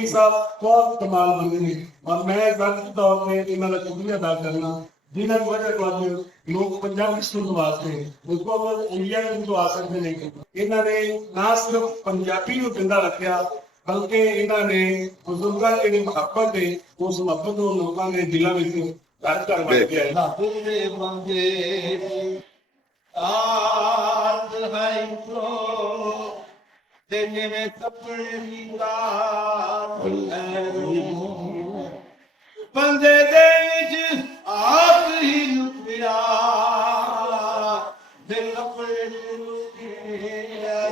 ਸਿੰਘ ਸਾਹਿਬ ਬਹੁਤ ਕਮਾਲ ਬੰਦੇ ਨੇ ਔਰ ਮੈਂ ਵਕਤ ਤੌਰ ਤੇ ਇਹਨਾਂ ਦਾ ਸ਼ੁਕਰੀਆ ਅਦਾ ਕਰਨਾ ਜਿਨ੍ਹਾਂ ਦੀ ਵਜ੍ਹਾ ਤੋਂ ਲੋਕ ਪੰਜਾਬੀ ਸੁਣਨ ਵਾਸਤੇ ਉਸਕੋ ਇੰਡੀਆ ਵਿੱਚ ਆ ਸਕਦੇ ਨੇ। ਇਹਨਾਂ ਨੇ ਨਾ ਸਿਰਫ ਪੰਜਾਬੀ ਨੂੰ ਜ਼ਿੰਦਾ ਰੱਖਿਆ ਬਲਕਿ ਇਹਨਾਂ ਨੇ ਬਜ਼ੁਰਗਾਂ ਦੀ ਜਿਹੜੀ ਮੁਹੱਬਤ ਹੈ ਉਸ ਮੁਹੱਬਤ ਨੂੰ ਲੋਕਾਂ ਦੇ ਦਿਲਾਂ ਵਿੱਚ ਘਰ ਘਰ ਵੜ ਗਿਆ ਹੈ। ਦੇ ਬੰਦੇ ਆਦ ਹੈ ਪ੍ਰੋ ਤੇ ਜਿਵੇਂ ਕੱਪੜੇ ਦੀ ਰਾਤ ਬੰਦੇ ਦੇ ਵਿੱਚ ਆਪ ਹੀ ਲੁਕਿਆ ਦੇ ਕੱਪੜੇ ਦੀ ਲੁਕਿਆ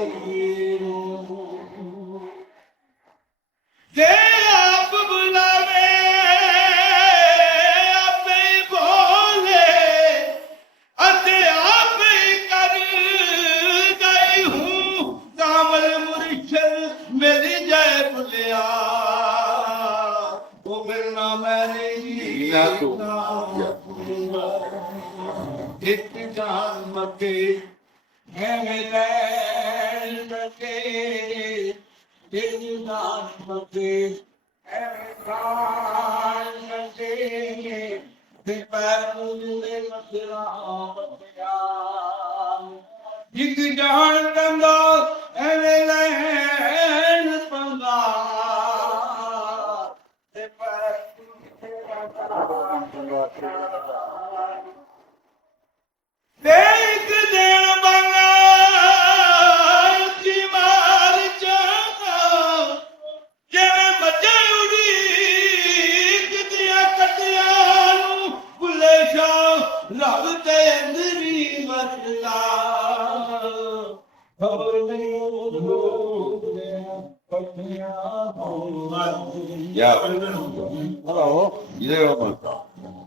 ਦੇ ਆਪ ਬੁਲਾਵੇ ਆਪੇ ਬੋਲੇ ਅਤੇ ਆਪੇ ਕਰ ਗਈ ਹੂੰ ਕਾਮਲ ਮੁਰਸ਼ਦ ਮੇਰੀ ਜੈ ਭੁਲਿਆ ਉਹ ਮੇਰੇ ਨਾਮ ਮੇਰੀ ਨਾ ਇੱਕ ਜਾਨ ਮਕੇ ਐਵੇਂ ਲੈ ਮਕੇ ਤੇਰੀ ਨਾਮ ਮਕੇ ਐਵੇਂ ਕਾਨ ਮਕੇ ਤੇ ਪੈਰ ਮੁੰਡੇ ਮਤਰਾ ਮਤਿਆ ਜਿੱਦ ਜਾਣ ਕੰਦਾ ਐਵੇਂ ਲੈਣ ਪੰਦਾ ਤੇ ਪੈਰ ਦੇਖ ਦੇਣ ਬੰਗਾ ਜੀ ਮਾਰ ਜਾਣਾ ਜਿਵੇਂ ਮੱਝਾਂ ਉਡੀਕ ਦੀਆਂ ਕੱਟੀਆਂ ਨੂੰ ਬੁੱਲੇ ਸ਼ਾਹ ਰੱਬ ਤੇ ਅੰਦਰੀ ਵਰਤਾ ਖਬਰ ਨਹੀਂ ਪੱਟੀਆਂ ਹੋਣ Ya. Hello. You there,